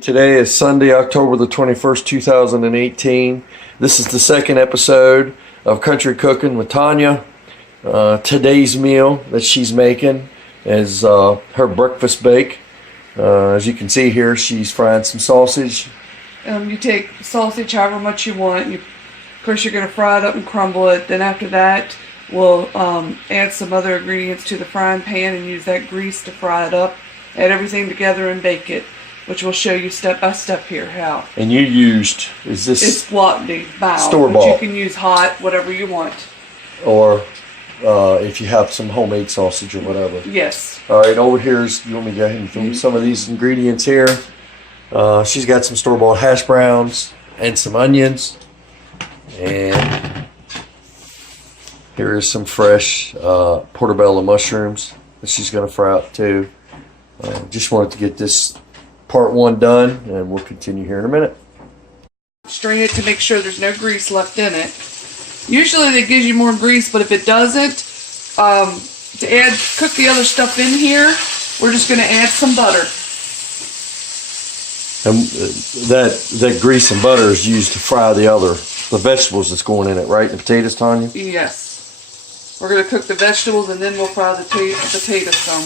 Today is Sunday, October the 21st, 2018. This is the second episode of Country Cooking with Tanya. Today's meal that she's making is her breakfast bake. As you can see here, she's frying some sausage. You take sausage however much you want. Of course, you're going to fry it up and crumble it. Then after that, we'll add some other ingredients to the frying pan and use that grease to fry it up. Add everything together and bake it, which we'll show you step by step here how. And you used, is this? It's Watney bow, store-bought. but you can use hot, whatever you want. Or if you have some homemade sausage or whatever. Yes. All right, over here's, you want me to go ahead and film some of these ingredients here? She's got some store-bought hash browns and some onions. And here is some fresh portobello mushrooms that she's going to fry up too. Just wanted to get this part one done, and we'll continue here in a minute. Strain it to make sure there's no grease left in it. Usually that gives you more grease, but if it doesn't, to cook the other stuff in here, we're just going to add some butter. And that grease and butter is used to fry the vegetables that's going in it, right? The potatoes, Tanya? Yes. We're going to cook the vegetables and then we'll fry the potatoes some.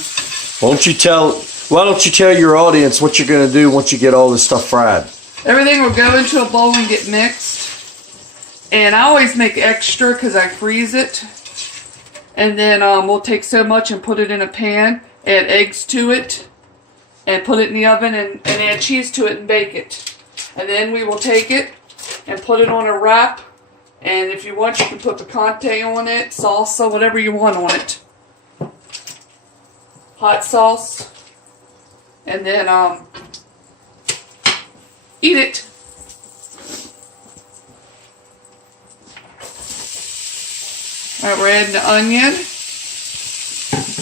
Why don't you tell your audience what you're going to do once you get all this stuff fried? Everything will go into a bowl and get mixed. And I always make extra because I freeze it. And then we'll take so much and put it in a pan, add eggs to it, and put it in the oven and add cheese to it and bake it. And then we will take it and put it on a wrap. And if you want, you can put picante on it, salsa, whatever you want on it. Hot sauce. And then eat it. Alright, we're adding the onion,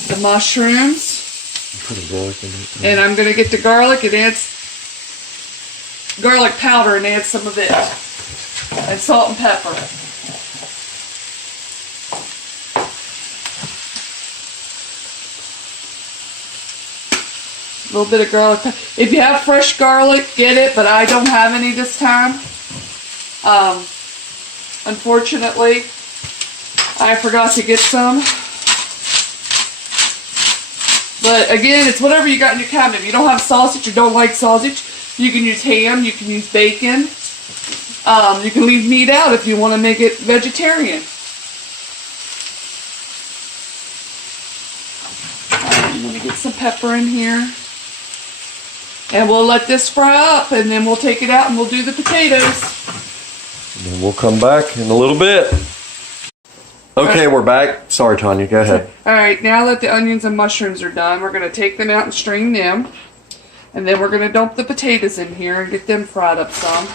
the mushrooms, put a garlic in it. and I'm going to get the garlic and add garlic powder and add some of it, and salt and pepper. A little bit of garlic. If you have fresh garlic, get it, but I don't have any this time. Unfortunately, I forgot to get some. But again, it's whatever you got in your cabinet. If you don't have sausage or don't like sausage, you can use ham, you can use bacon. You can leave meat out if you want to make it vegetarian. I'm going to get some pepper in here. And we'll let this fry up, and then we'll take it out and we'll do the potatoes. And then we'll come back in a little bit. Okay, we're back. Sorry, Tanya, go ahead. Alright, now that the onions and mushrooms are done, we're going to take them out and strain them. And then we're going to dump the potatoes in here and get them fried up some.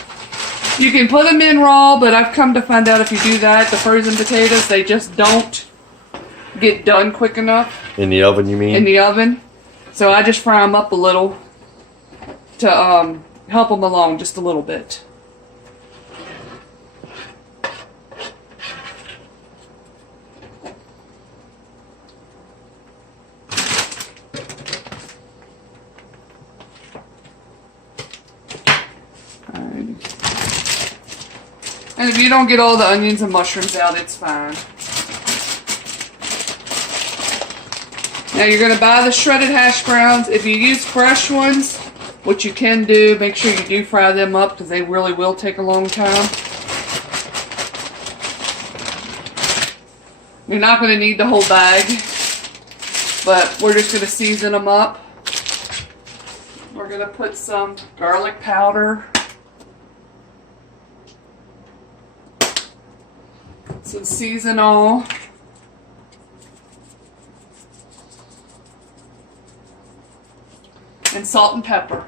You can put them in raw, but I've come to find out if you do that, the frozen potatoes, they just don't get done quick enough. In the oven, you mean? In the oven. So I just fry them up a little to help them along just a little bit. And if you don't get all the onions and mushrooms out, it's fine. Now you're going to buy the shredded hash browns. If you use fresh ones, what you can do, make sure you do fry them up because they really will take a long time. You're not going to need the whole bag, but we're just going to season them up. We're going to put some garlic powder, some seasonal, and salt and pepper.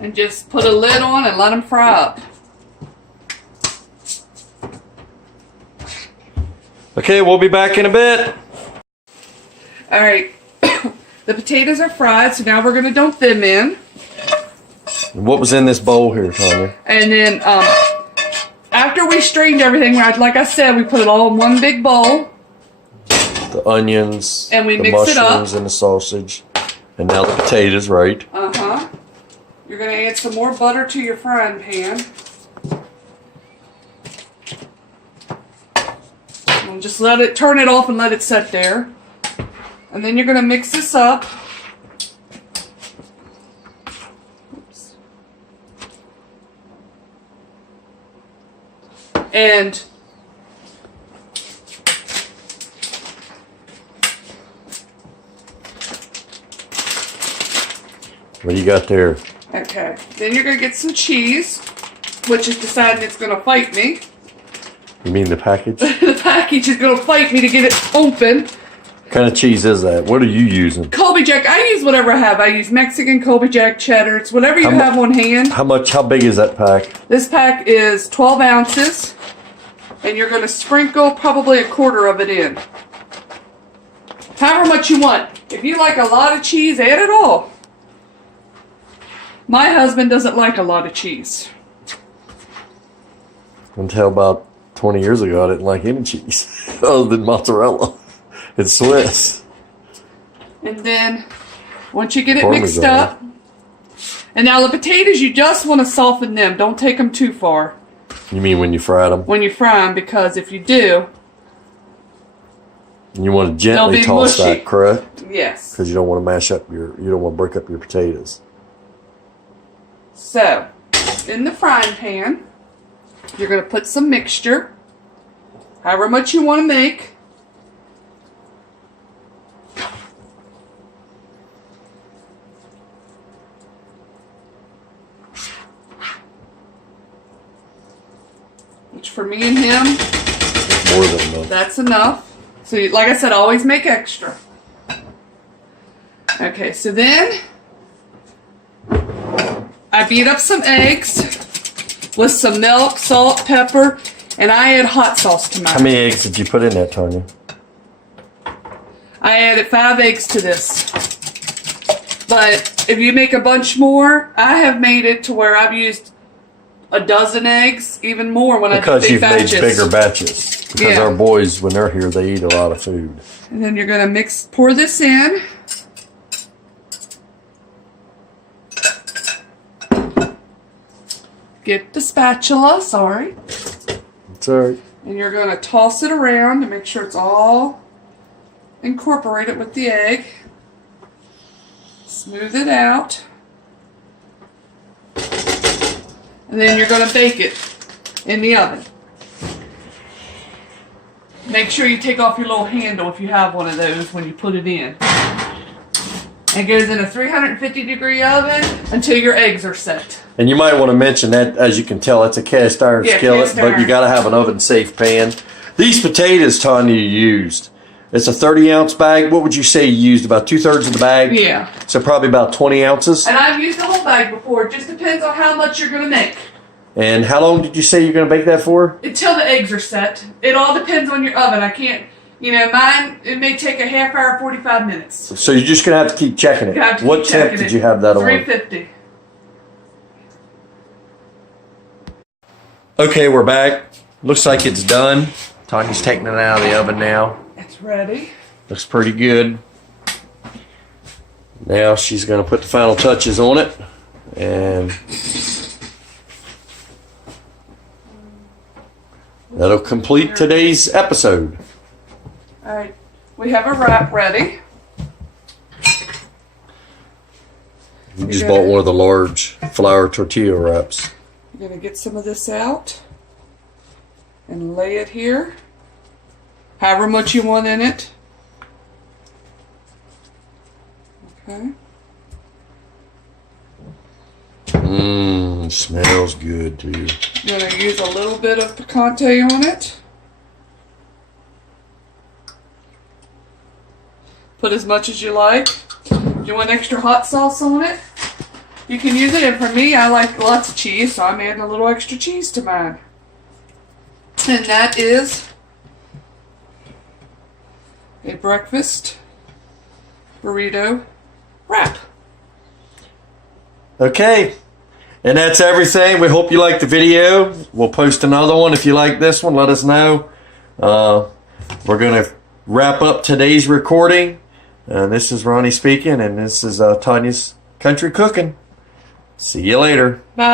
And just put a lid on and let them fry up. Okay, we'll be back in a bit. Alright, the potatoes are fried, so now we're going to dump them in. What was in this bowl here, Tanya? And then after we strained everything, like I said, we put it all in one big bowl. The onions, and we the mix it up. mushrooms, and the sausage. And now the potatoes, right? Uh-huh. You're going to add some more butter to your frying pan. And just turn it off and let it set there. And then you're going to mix this up. Oops. And what do you got there? okay, then you're going to get some cheese, which is deciding it's going to fight me. You mean the package? The package is going to fight me to get it open. What kind of cheese is that? What are you using? Colby Jack. I use whatever I have. I use Mexican, Colby Jack, cheddar. It's whatever you have on hand. How big is that pack? This pack is 12 ounces. And you're going to sprinkle probably a quarter of it in. However much you want. If you like a lot of cheese, add it all. My husband doesn't like a lot of cheese. Until about 20 years ago, I didn't like any cheese other than mozzarella. It's Swiss. And then, once you get it Parmesan. mixed up, and now the potatoes, you just want to soften them. Don't take them too far. You mean when you fried them? When you fry them, because if you do, You want to gently be toss mushy. that, correct? yes. Because you don't want to you don't want to break up your potatoes. So, in the frying pan, you're going to put some mixture, however much you want to make. Which for me and him, More than enough. that's enough. So, like I said, always make extra. Okay, so then I beat up some eggs with some milk, salt, pepper, and I add hot sauce to How mine. many eggs did you put in there, Tanya? I added 5 eggs to this. But if you make a bunch more, I have made it to where I've used a dozen eggs, even more when Because I do you've big batches. made bigger batches. Because Yeah. our boys, when they're here, they eat a lot of food. And then you're going to pour this in. Get the spatula, sorry. It's alright. And you're going to toss it around to make sure it's all incorporated with the egg. Smooth it out. And then you're going to bake it in the oven. Make sure you take off your little handle if you have one of those when you put it in. It goes in a 350-degree oven until your eggs are set. And you might want to mention that, as you can tell, it's a cast iron Yeah, skillet, cast but you iron. got to have an oven-safe pan. These potatoes, Tanya, you used. It's a 30-ounce bag. What would you say you used? About 2/3 of the bag? Yeah. So probably about 20 ounces. And I've used the whole bag before. It just depends on how much you're going to make. And how long did you say you're going to bake that for? Until the eggs are set. It all depends on your oven. I can't, mine, it may take a half hour, 45 minutes. So you're just going to have to keep checking it. You have to What keep temp checking did it. you have that on? 350. Okay, we're back. Looks like it's done. Tanya's taking it out of the oven now. It's ready. Looks pretty good. Now she's going to put the final touches on it. And that'll complete today's episode. All right. We have a wrap ready. We just bought one of the large flour tortilla wraps. You're going to get some of this out and lay it here. However much you want in it. Okay. Mmm, smells good too. I'm going to use a little bit of picante on it. Put as much as you like. If you want extra hot sauce on it, you can use it. And for me, I like lots of cheese, so I'm adding a little extra cheese to mine. And that is a breakfast burrito wrap. Okay, And that's everything. We hope you liked the video. We'll post another one. If you like this one, let us know. We're going to wrap up today's recording. This is Ronnie speaking, and this is Tanya's Country Cooking. See you later. Bye.